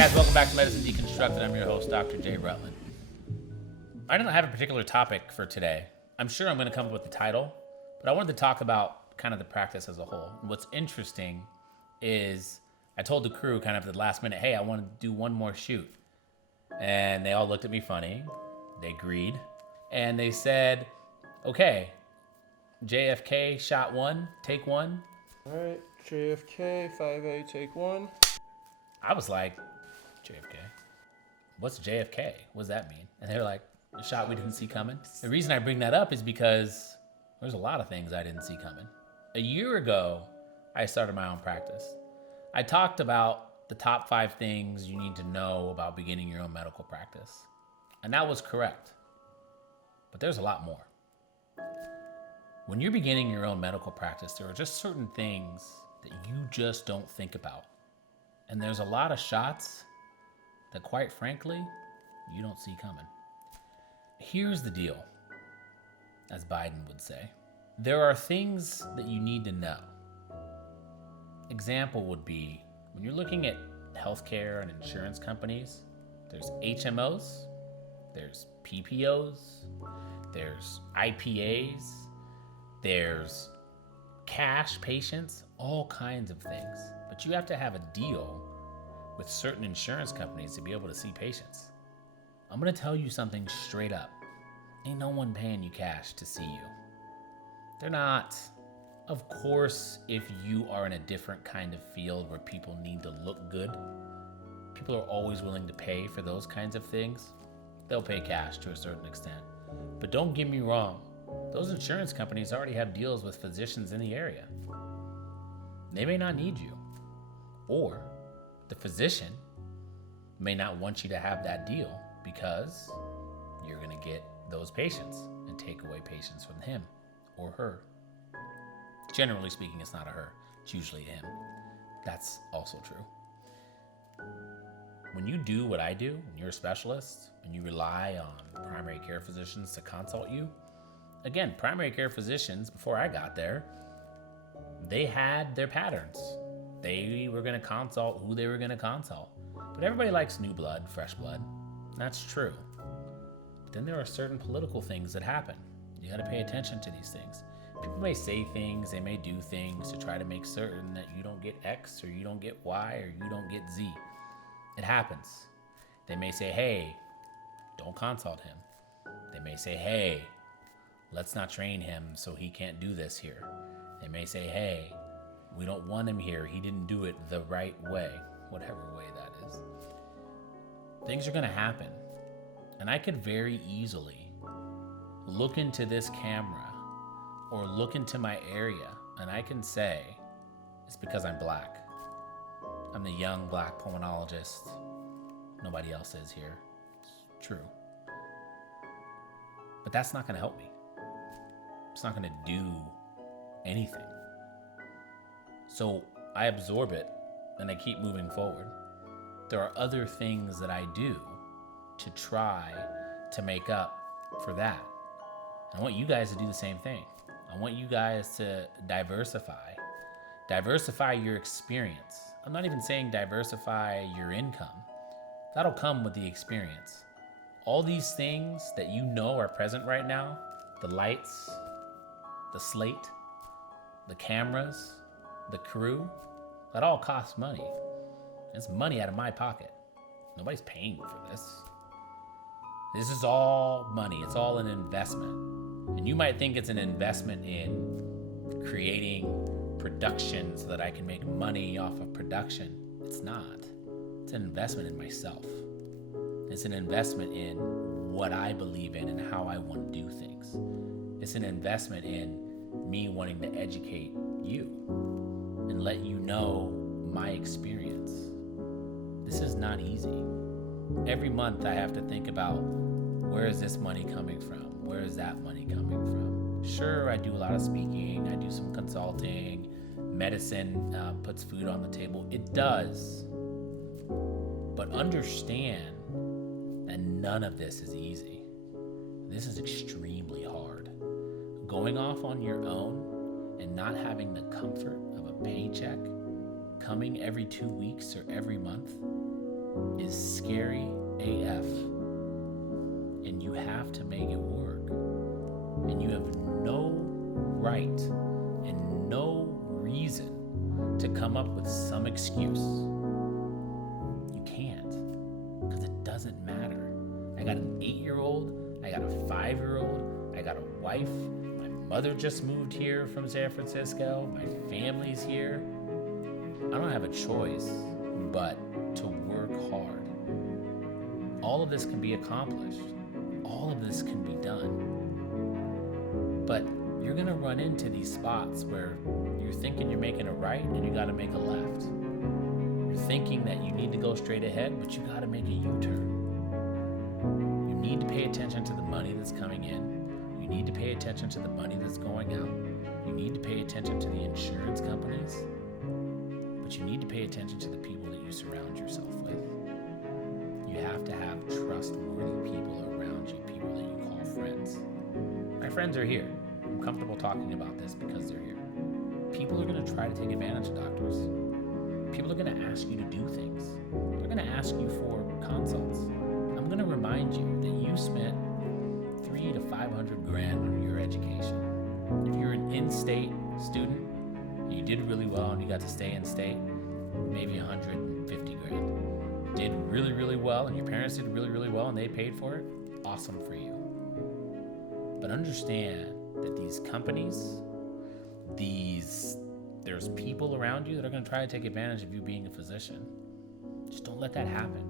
guys, welcome back to Medicine Deconstructed. I'm your host, Dr. J. Rutland. I don't have a particular topic for today. I'm sure I'm going to come up with the title, but I wanted to talk about kind of the practice as a whole. And what's interesting is I told the crew kind of at the last minute, hey, I want to do one more shoot. And they all looked at me funny. They agreed. And they said, okay, JFK, shot one, take one. All right, JFK, 5A, take one. I was like, JFK? What's JFK? What does that mean? And they're like, a shot we didn't see coming. The reason I bring that up is because there's a lot of things I didn't see coming. A year ago, I started my own practice. I talked about the top 5 things you need to know about beginning your own medical practice. And that was correct. But there's a lot more. When you're beginning your own medical practice, there are just certain things that you just don't think about. And there's a lot of shots that, quite frankly, you don't see coming. Here's the deal, as Biden would say. There are things that you need to know. Example would be, when you're looking at healthcare and insurance companies, there's HMOs, there's PPOs, there's IPAs, there's cash patients, all kinds of things. But you have to have a deal with certain insurance companies to be able to see patients. I'm gonna tell you something straight up. Ain't no one paying you cash to see you. They're not. Of course, if you are in a different kind of field where people need to look good, people are always willing to pay for those kinds of things. They'll pay cash to a certain extent. But don't get me wrong, those insurance companies already have deals with physicians in the area. They may not need you. Or the physician may not want you to have that deal because you're going to get those patients and take away patients from him or her. Generally speaking, it's not a her. It's usually a him. That's also true. When you do what I do, when you're a specialist, and you rely on primary care physicians to consult you, again, primary care physicians, before I got there, they had their patterns. They were going to consult who they were going to consult. But everybody likes new blood, fresh blood. That's true. But then there are certain political things that happen. You got to pay attention to these things. People may say things, they may do things to try to make certain that you don't get X or you don't get Y or you don't get Z. It happens. They may say, hey, don't consult him. They may say, hey, let's not train him so he can't do this here. They may say, hey, we don't want him here. He didn't do it the right way, whatever way that is. Things are going to happen. And I could very easily look into this camera or look into my area and I can say it's because I'm black. I'm the young black pulmonologist. Nobody else is here. It's true. But that's not going to help me. It's not going to do anything. So I absorb it and I keep moving forward. There are other things that I do to try to make up for that. I want you guys to do the same thing. I want you guys to diversify your experience. I'm not even saying diversify your income. That'll come with the experience. All these things that you know are present right now, the lights, the slate, the cameras, the crew, that all costs money. It's money out of my pocket. Nobody's paying for this. This is all money. It's all an investment. And you might think it's an investment in creating production so that I can make money off of production. It's not. It's an investment in myself. It's an investment in what I believe in and how I want to do things. It's an investment in me wanting to educate you and let you know my experience. This is not easy. Every month I have to think about, where is this money coming from? Where is that money coming from? Sure, I do a lot of speaking. I do some consulting. Medicine puts food on the table. It does. But understand that none of this is easy. This is extremely hard. Going off on your own and not having the comfort of a paycheck coming every 2 weeks or every month, scary AF. And you have to make it work. And you have no right and no reason to come up with some excuse. You can't, because it doesn't matter. I got an 8-year-old, I got a 5-year-old, I got a wife, my mother just moved here from San Francisco, my family's here. I don't have a choice but to work hard. All of this can be accomplished. All of this can be done. But you're gonna run into these spots where you're thinking you're making a right and you gotta make a left. You're thinking that you need to go straight ahead, but you gotta make a U-turn. You need to pay attention to the money that's coming in. You need to pay attention to the money that's going out. You need to pay attention to the insurance companies. But you need to pay attention to the people that you surround yourself with. You have to have trustworthy people around you, people that you call friends. My friends are here. I'm comfortable talking about this because they're here. People are going to try to take advantage of doctors. People are going to ask you to do things. They're going to ask you for consults. I'm going to remind you that you spent $300 to $500 on your education. If you're an in-state student, you did really well and you got to stay in state, maybe $150,000. Did really, really well and your parents did really, really well and they paid for it, awesome for you. But understand that these companies, there's people around you that are going to try to take advantage of you being a physician. Just don't let that happen.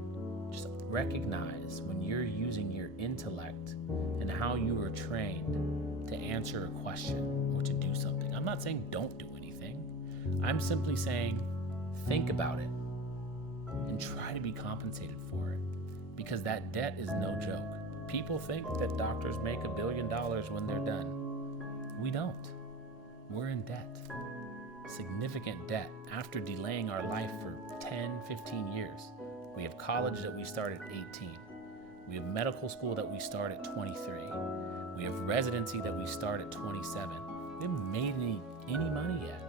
Just recognize when you're using your intellect and how you were trained to answer a question or to do something. I'm not saying don't do anything. I'm simply saying think about it and try to be compensated for it, because that debt is no joke. People think that doctors make $1 billion when they're done. We don't. We're in debt. Significant debt after delaying our life for 10, 15 years. We have college that we start at 18. We have medical school that we start at 23. We have residency that we start at 27. We haven't made any money yet.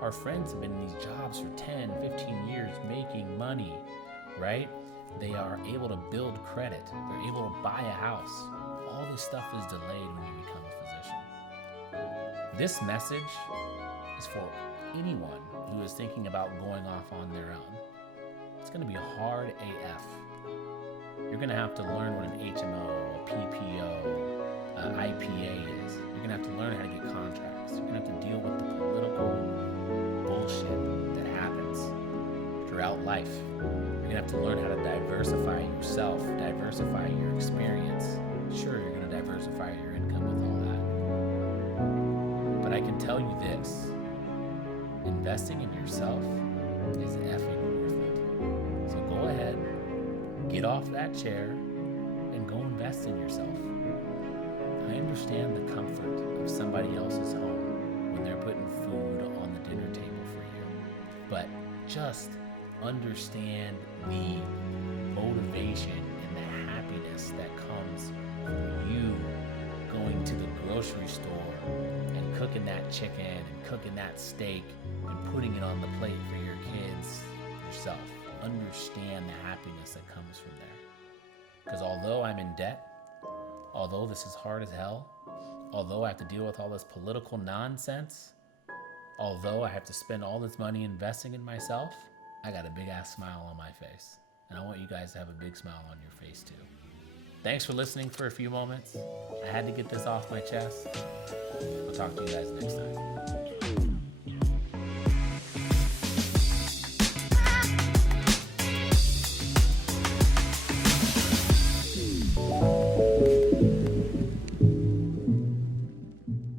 Our friends have been in these jobs for 10, 15 years making money, right? They are able to build credit. They're able to buy a house. All this stuff is delayed when you become a physician. This message is for anyone who is thinking about going off on their own. It's going to be hard AF. You're going to have to learn what an HMO, a PPO, an IPA is. You're going to have to learn how to get contracts. You're going to have to deal with the political bullshit that happens throughout life. You're going to have to learn how to diversify yourself, diversify your experience. Sure, you're going to diversify your income with all that. But I can tell you this, investing in yourself is effing worth it. So go ahead, get off that chair, and go invest in yourself. I understand the comfort of somebody else's home when they're putting food on the dinner table for you. But just understand the motivation and the happiness that comes from you going to the grocery store and cooking that chicken and cooking that steak and putting it on the plate for your kids yourself. Understand the happiness that comes from there. Because although I'm in debt, although this is hard as hell, although I have to deal with all this political nonsense, although I have to spend all this money investing in myself, I got a big ass smile on my face. And I want you guys to have a big smile on your face too. Thanks for listening for a few moments. I had to get this off my chest. I'll talk to you guys next time.